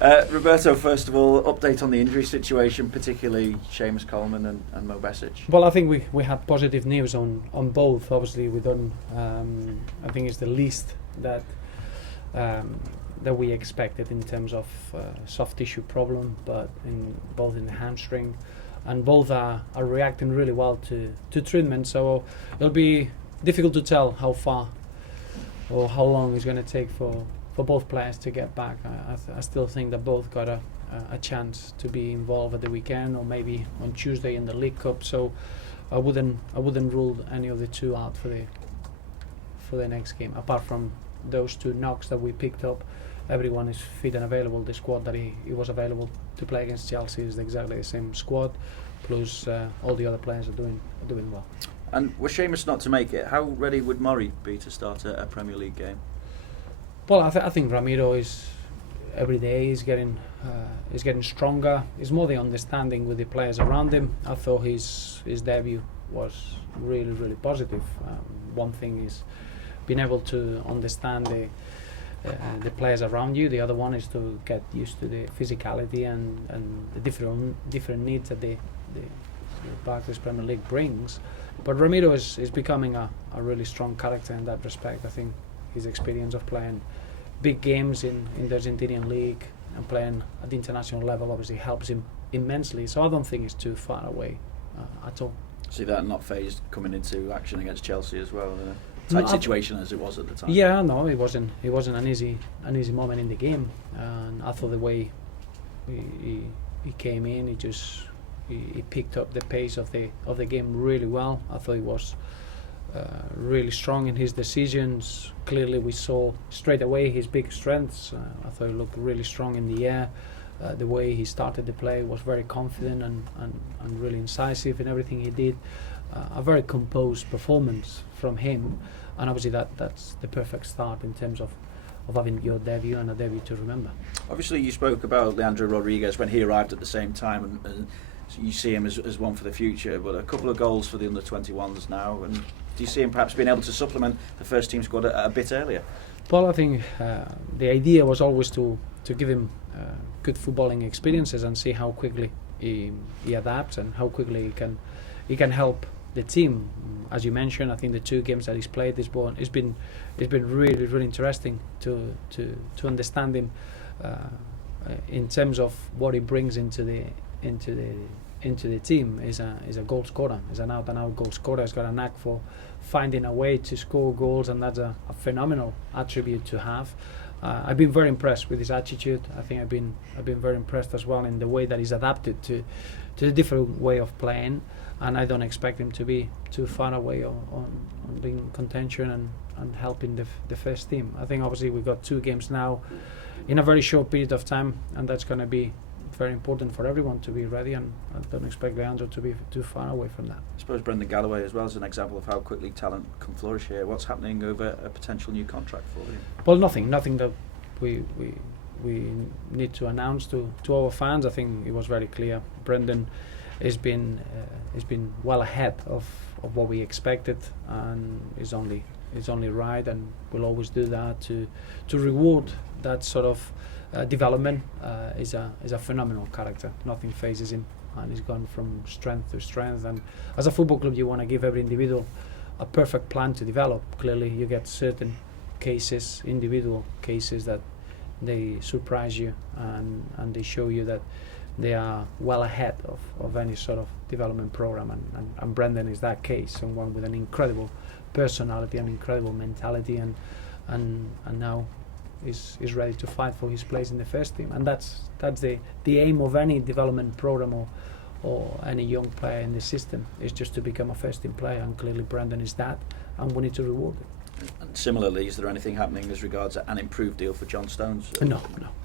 Roberto, first of all, update on the injury situation, particularly Seamus Coleman and Mo Besic. Well, I think we had positive news on both. Obviously, we don't. I think it's the least that we expected in terms of soft tissue problem, but both in the hamstring, and both are reacting really well to treatment. So it'll be difficult to tell how far or how long it's going to take for both players to get back. I still think that both got a chance to be involved at the weekend or maybe on Tuesday in the League Cup. So I wouldn't rule any of the two out for the next game. Apart from those two knocks that we picked up, everyone is fit and available. The squad that he was available to play against Chelsea is exactly the same squad. Plus all the other players are doing well. And was Seamus not to make it, how ready would Murray be to start a Premier League game? Well, I think Ramiro is every day is getting stronger. It's more the understanding with the players around him. I thought his debut was really positive. One thing is being able to understand the players around you. The other one is to get used to the physicality and the different needs that the Barclays Premier League brings. But Ramiro is becoming a really strong character in that respect. I think his experience of playing big games in the Argentinian league and playing at the international level obviously helps him immensely. So I don't think it's too far away at all. See that not phased coming into action against Chelsea as well, in a tight situation as it was at the time. Yeah, no, it wasn't an easy moment in the game, and I thought the way he came in, he picked up the pace of the game really well. I thought he was really strong in his decisions. Clearly we saw straight away his big strengths. I thought he looked really strong in the air. The way he started the play was very confident and really incisive in everything he did. A very composed performance from him, and obviously that's the perfect start in terms of having your debut and a debut to remember. Obviously you spoke about Leandra Rodriguez when he arrived at the same time, and you see him as one for the future, but a couple of goals for the under-21s now, and do you see him perhaps being able to supplement the first team squad a bit earlier? Well, I think the idea was always to give him good footballing experiences and see how quickly he adapts and how quickly he can help the team. As you mentioned, I think the two games that he's played it's been really interesting to understand him in terms of what he brings into the team. Is a goal scorer. Is an out-and-out goal scorer. He's got a knack for finding a way to score goals, and that's a phenomenal attribute to have. I've been very impressed with his attitude. I think I've been very impressed as well in the way that he's adapted to the different way of playing, and I don't expect him to be too far away on being contention and helping the first team. I think obviously we've got two games now in a very short period of time, and that's going to be very important for everyone to be ready, and I don't expect Leandro to be too far away from that. I suppose Brendan Galloway as well is an example of how quickly talent can flourish here. What's happening over a potential new contract for him? Well, nothing that we need to announce to our fans. I think it was very clear. Brendan has been well ahead of what we expected, and is only right, and will always do that to reward that sort of development. Is a phenomenal character. Nothing phases him, and he's gone from strength to strength. And as a football club, you want to give every individual a perfect plan to develop. Clearly, you get certain cases, individual cases, that they surprise you and they show you that they are well ahead of any sort of development program. And Brendan is that case, someone with an incredible personality and incredible mentality, and now is ready to fight for his place in the first team, and that's the aim of any development program or any young player in the system, is just to become a first team player, and clearly Brendan is that, and we need to reward it. And similarly, is there anything happening as regards an improved deal for John Stones? No,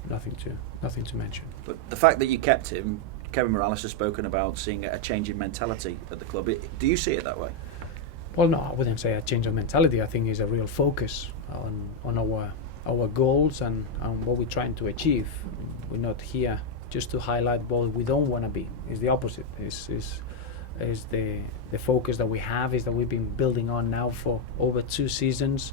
nothing to mention. But the fact that you kept him, Kevin Morales has spoken about seeing a change in mentality at the club. Do you see it that way? Well, no, I wouldn't say a change of mentality. I think it's a real focus on our goals and what we're trying to achieve. We're not here just to highlight what we don't want to be. It's the opposite. Is the focus that we have is that we've been building on now for over 2 seasons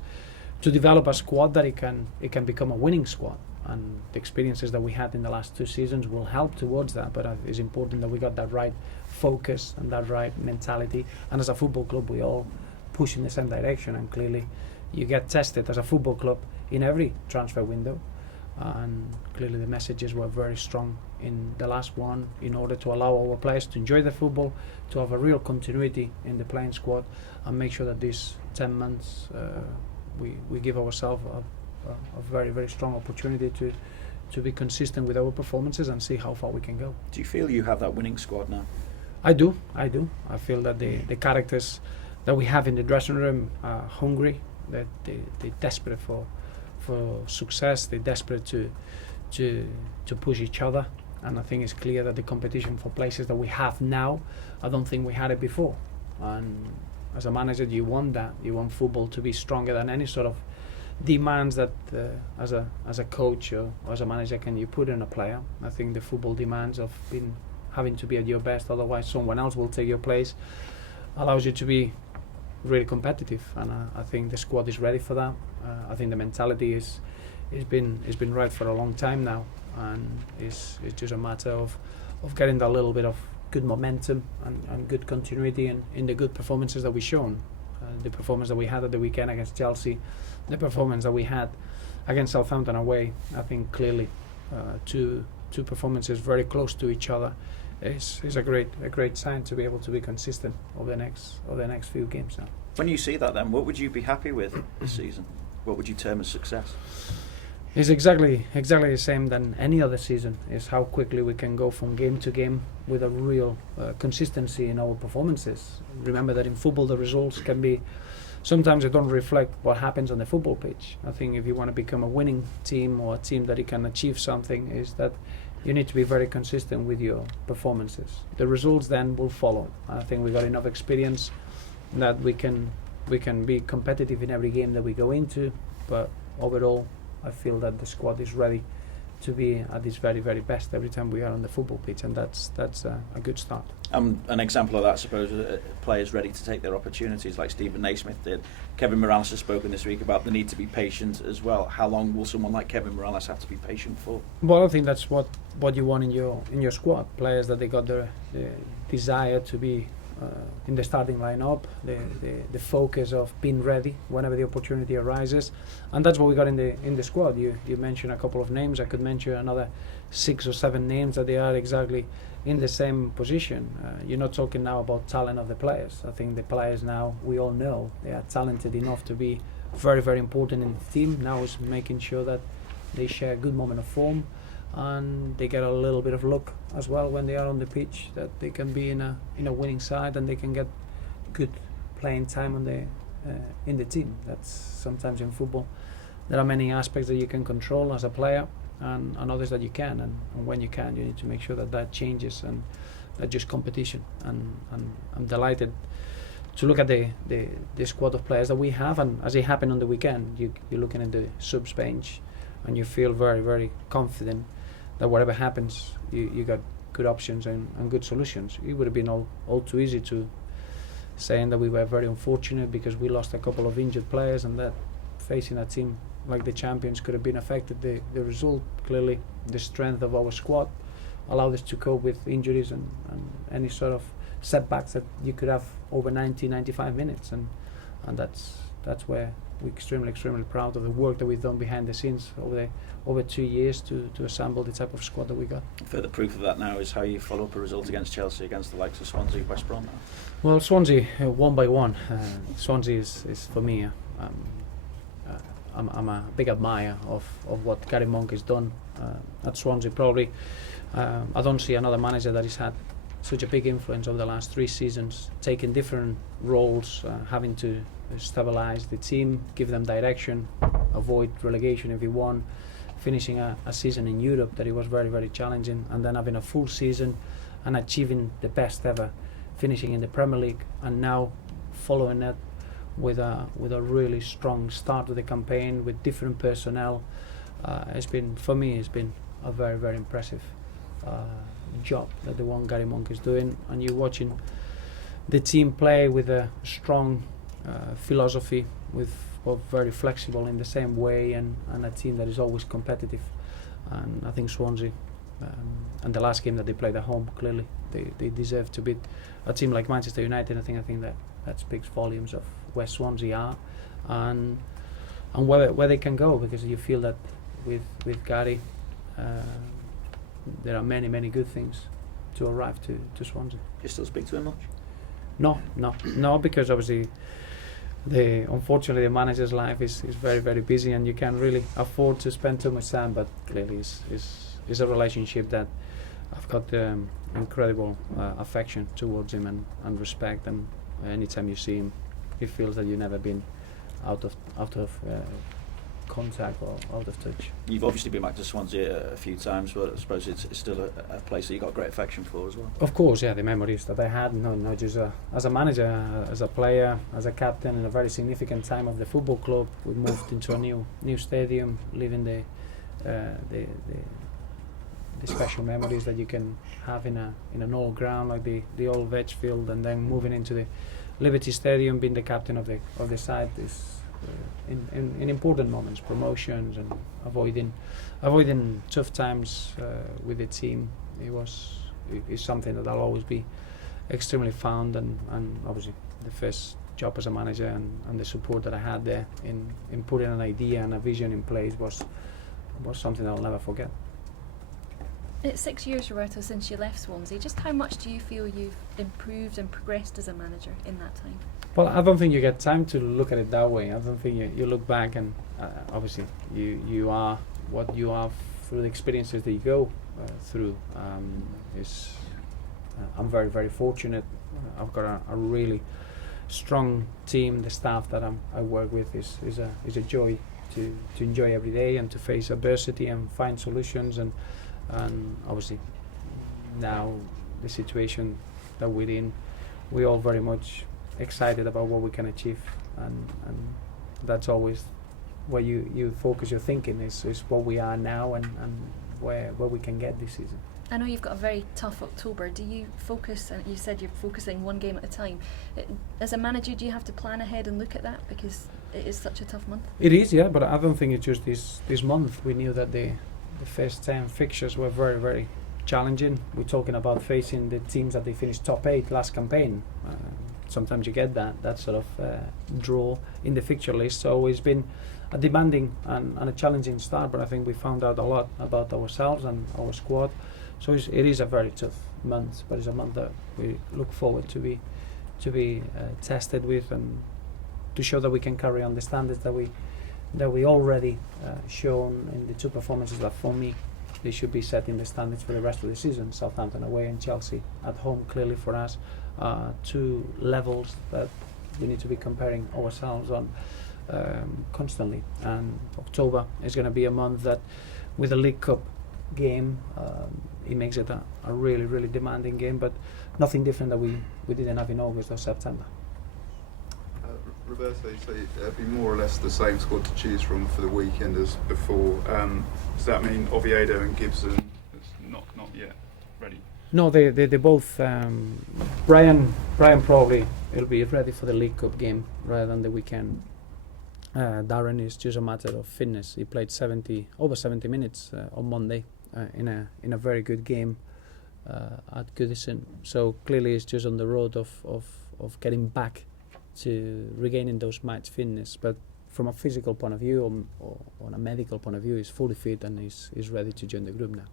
to develop a squad that it can become a winning squad. the experiences that we had in the last 2 seasons will help towards that. But it's important that we got that right focus and that right mentality. And as a football club, we all push in the same direction. And clearly, you get tested as a football club in every transfer window. And clearly, the messages were very strong in the last one in order to allow our players to enjoy the football, to have a real continuity in the playing squad, and make sure that these 10 months we give ourselves a very, very strong opportunity to be consistent with our performances and see how far we can go. Do you feel you have that winning squad now? I do. I feel that the characters that we have in the dressing room are hungry, that they're desperate for success, they're desperate to push each other. And I think it's clear that the competition for places that we have now, I don't think we had it before. And as a manager, you want that. You want football to be stronger than any sort of demands that as a coach or as a manager can you put in a player. I think the football demands of having to be at your best, otherwise someone else will take your place, allows you to be really competitive. And I think the squad is ready for that. I think the mentality is been right for a long time now, and it's just a matter of getting that little bit of good momentum and good continuity in the good performances that we've shown. The performance that we had at the weekend against Chelsea, the performance that we had against Southampton away, I think clearly two performances very close to each other is a great sign to be able to be consistent over the next few games now. When you see that, then what would you be happy with this season? What would you term as success? It's exactly the same than any other season. Is how quickly we can go from game to game with a real consistency in our performances. Remember that in football the results can be, sometimes they don't reflect what happens on the football pitch. I think if you want to become a winning team or a team that it can achieve something, is that you need to be very consistent with your performances. The results then will follow. I think we got enough experience that we can be competitive in every game that we go into, but overall I feel that the squad is ready to be at its very, very best every time we are on the football pitch, and that's a good start. An example of that, I suppose, players ready to take their opportunities like Stephen Naismith did. Kevin Morales has spoken this week about the need to be patient as well. How long will someone like Kevin Morales have to be patient for? Well, I think that's what you want in your squad. Players that they got the desire to be in the starting lineup, the focus of being ready whenever the opportunity arises, and that's what we got in the squad. You mentioned a couple of names. I could mention another 6 or 7 names that they are exactly in the same position. You're not talking now about talent of the players. I think the players now, we all know they are talented enough to be very, very important in the team. Now is making sure that they share a good moment of form, and they get a little bit of luck as well when they are on the pitch, that they can be in a winning side and they can get good playing time in the team. That's sometimes in football there are many aspects that you can control as a player, and others that you can, and when you can, you need to make sure that changes, and that's just competition. And I'm delighted to look at the squad of players that we have, and as it happened on the weekend, you're looking at the subs bench and you feel very, very confident that whatever happens, you got good options and good solutions. It would have been all too easy to saying that we were very unfortunate because we lost a couple of injured players, and that facing a team like the champions could have been affected. The result, clearly the strength of our squad allowed us to cope with injuries and any sort of setbacks that you could have over 95 minutes, and that's where we're extremely proud of the work that we've done behind the scenes over 2 years to assemble the type of squad that we got. Further proof of that now is how you follow up a result against Chelsea, against the likes of Swansea, West Brom now. Well, Swansea, 1 by 1. Swansea is for me, I'm a big admirer of what Gary Monk has done at Swansea. Probably I don't see another manager that has had such a big influence over the last 3 seasons, taking different roles, having to stabilise the team, give them direction, avoid relegation if you want, finishing a season in Europe that it was very, very challenging, and then having a full season and achieving the best ever, finishing in the Premier League, and now following that with a really strong start to the campaign with different personnel. It's been a very, very impressive job that the one Gary Monk is doing, and you're watching the team play with a strong philosophy, with very flexible in the same way, and a team that is always competitive. and I think Swansea, and the last game that they played at home, clearly they deserve to beat a team like Manchester United. I think that speaks volumes of where Swansea are, and where they can go, because you feel that with Gary, there are many good things to arrive to Swansea. Do you still speak to him much? No, because obviously unfortunately the manager's life is very busy, and you can't really afford to spend too much time. But clearly it's a relationship that I've got incredible affection towards him and respect, and anytime you see him, he feels that you've never been out of contact or out of touch. You've obviously been back to Swansea a few times, but I suppose it's still a place that you've got great affection for as well. Of course, yeah, the memories that I had, not just as a manager, as a player, as a captain, in a very significant time of the football club. We moved into a new stadium, living the special memories that you can have in an old ground like the old veg field, and then moving into the Liberty Stadium, being the captain of the side is in important moments, promotions and avoiding tough times with the team. It's something that I'll always be extremely fond, and obviously the first job as a manager and the support that I had there in putting an idea and a vision in place was something I'll never forget. It's 6 years, Roberto, since you left Swansea. Just how much do you feel you've improved and progressed as a manager in that time? Well, I don't think you get time to look at it that way. I don't think you look back and obviously you are what you are through the experiences that you go through. I'm very fortunate. I've got a really strong team. The staff that I work with is a joy to enjoy every day and to face adversity and find solutions, and obviously now the situation that we're in, we're all very much excited about what we can achieve, and that's always where you focus your thinking is what we are now and where we can get this season. I know you've got a very tough October. Do you focus, and you said you're focusing one game at a time, as a manager do you have to plan ahead and look at that, because it is such a tough month? It is, yeah, but I don't think it's just this month. We knew that the first 10 fixtures were very challenging. We're talking about facing the teams that they finished top 8 last campaign. Sometimes you get that sort of draw in the fixture list. So it's been a demanding and a challenging start, but I think we found out a lot about ourselves and our squad. So it is a very tough month, but it's a month that we look forward to be tested with, and to show that we can carry on the standards that we already shown in the 2 performances that, for me, they should be setting the standards for the rest of the season. Southampton away and Chelsea at home, clearly for us, 2 levels that we need to be comparing ourselves on constantly. And October is going to be a month that, with the League Cup game, it makes it a really demanding game, but nothing different that we didn't have in August or September. Roberto, so it'd be more or less the same squad to choose from for the weekend as before. Does that mean Oviedo and Gibson is not yet ready? No, they both. Brian probably will be ready for the League Cup game rather than the weekend. Darren is just a matter of fitness. He played over 70 minutes on Monday in a very good game at Goodison. So clearly, it's just on the road of getting back to regaining those match fitness. But from a physical point of view or on a medical point of view, he's fully fit and he's ready to join the group now.